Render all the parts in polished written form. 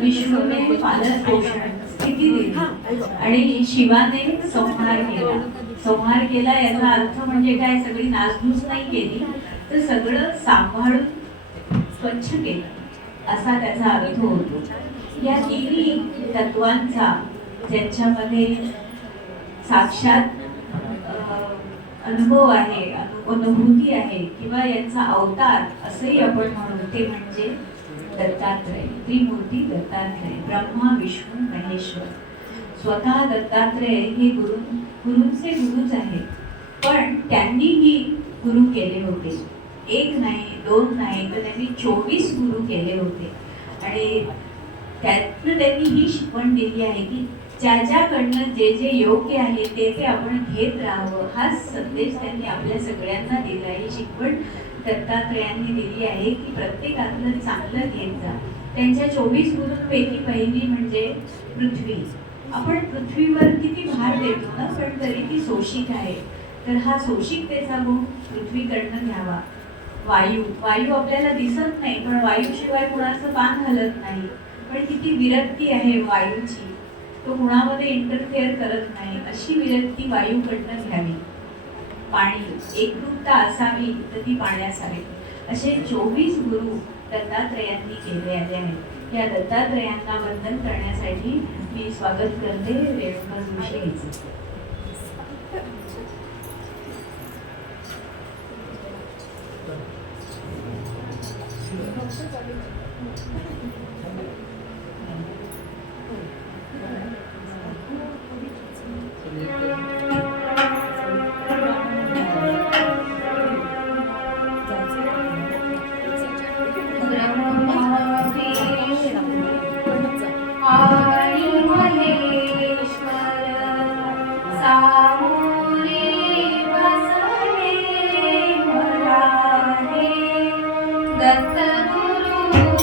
विष्णूने पालन पोषण स्थिती दिली आणि शिवाने संहार केला. संहार केला याचा अर्थ म्हणजे काय, सगळी नासधूस नाही केली तर सगळं सांभाळून स्वच्छ केलं असा त्याचा अर्थ होतो. या तिन्ही तत्वांचा ज्यांच्यामध्ये साक्षात अनुभव आहे, अनुभूती आहे किंवा यांचा अवतार असंही आपण म्हणू, ते म्हणजे दत्तात्रय, त्रिमूर्ती दत्तात्रय, ब्रह्मा विष्णू महेश्वर. स्वतः दत्तात्रय हे गुरूंचे गुरुच आहे, पण त्यांनीही गुरु केले होते. एक नाही, दोन नाही, तर त्यांनी 24 गुरु केले होते. आणि त्यातनं त्यांनी ही शिकवण दिली आहे की ज्याच्याकडनं जे जे योग्य आहे ते ते आपण घेत राहावं. हा संदेश त्यांनी आपल्या सगळ्यांना दिला. ही शिकवण दत्तात्रयांनी दिली आहे की प्रत्येकातलं चांगलं घेत जा. त्यांच्या 24 गुरूंपैकी पहिली म्हणजे पृथ्वी. आपण पृथ्वीवर किती भार देतो ना, पण तरी ती सोशिक आहे. तर हा सोशिकतेचा गुण पृथ्वीकडनं घ्यावा. वायू आपल्याला दिसत नाही, पण वायूशिवाय कुणाचं पान हलत नाही, पण किती विरक्ती आहे वायूची, तो कुणामध्ये इंटरफेअर करत नाही, अशी विरक्ती वायूकडनं घ्यावी. पाणी एकरूपता असावी तर ती पाण्यासावी. असे 24 गुरु दत्तात्रयांनी केले आले आहेत. या दत्तात्रयांना वंदन करण्यासाठी मी स्वागत करते रेणुका जोशी हिचं. दत्त गुरु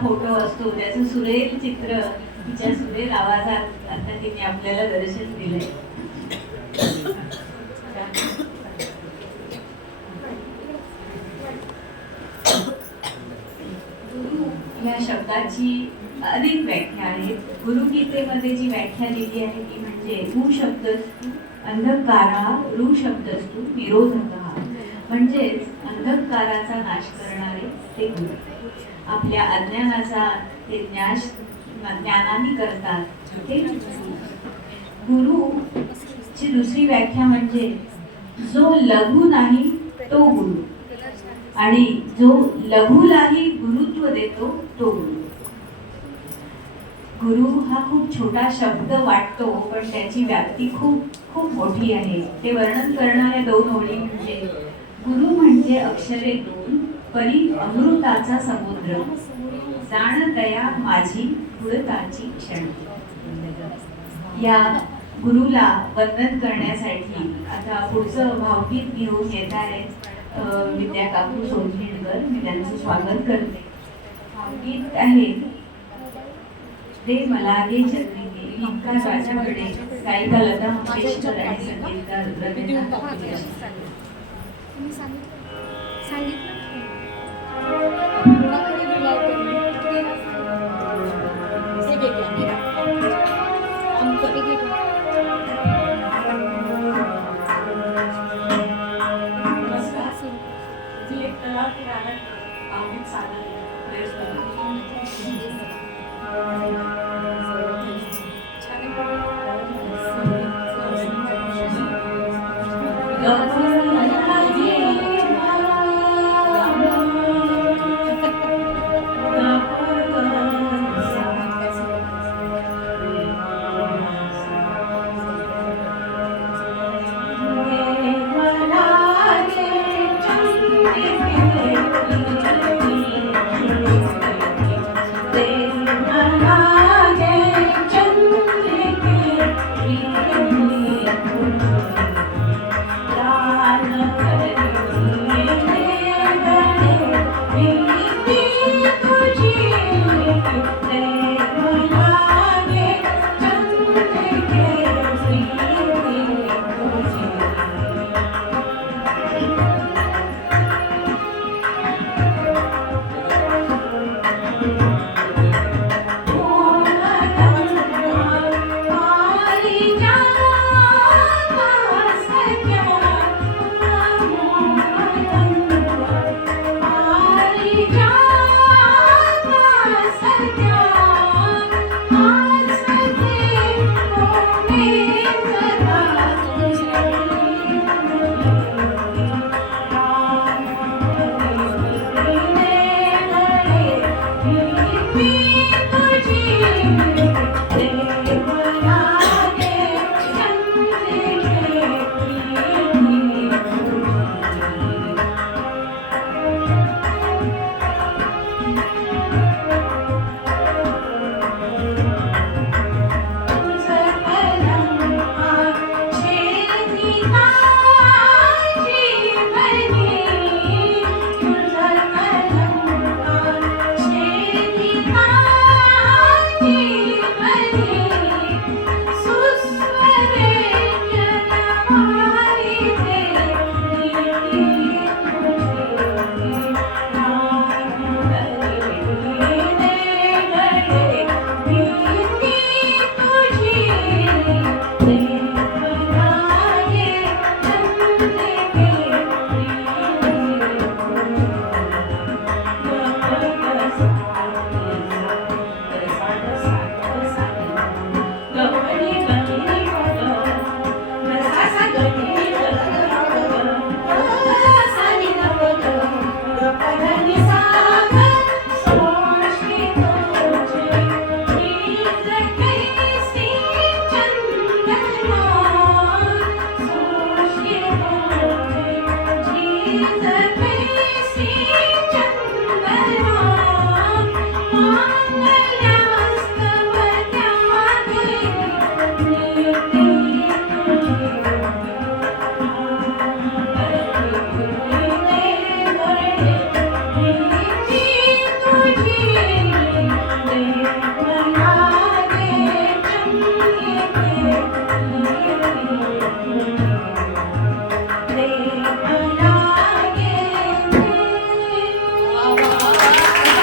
फोटो असतो त्याचं सुरेल चित्र तिच्या सुरेल आवाजात आता तिने आपल्याला दर्शन दिलंय. गुरु या शब्दाची अधिक व्याख्या आहे. गुरुगीतेमध्ये जी व्याख्या दिली आहे ती म्हणजे गु शब्दस्तु अंधकारा, ऋ शब्दस्तु निरोधका, म्हणजेच अंधकाराचा नाश करणारे ते गुरु. आपल्या अज्ञानाचा ते ज्ञानाने करतात ते गुरुची दुसरी व्याख्या म्हणजे जो लघु नाही तो गुरु, आणि जो लघुलाही गुरुत्व देतो तो गुरु. गुरु हा खूप छोटा शब्द वाटतो, पण त्याची व्याप्ती खूप खूप मोठी आहे. ते वर्णन करणाऱ्या दोन ओळी म्हणजे गुरु म्हणजे अक्षरे दोन, परी अमृताचा समुद्र, जाण दया माझी गुळताची क्षण. या गुरुला वंदन करण्यासाठी आता पुढचं भावगीत घेऊन येत आहेत विद्या काकू सोनखेडकर. मी त्यांचं स्वागत करते. भावगीत आहे दे मला दे चंद्रिके, गीतकार राजा बडे, गायिका लता मंगेशकर आणि संगीतकार रवींद्रनाथ ठाकूर.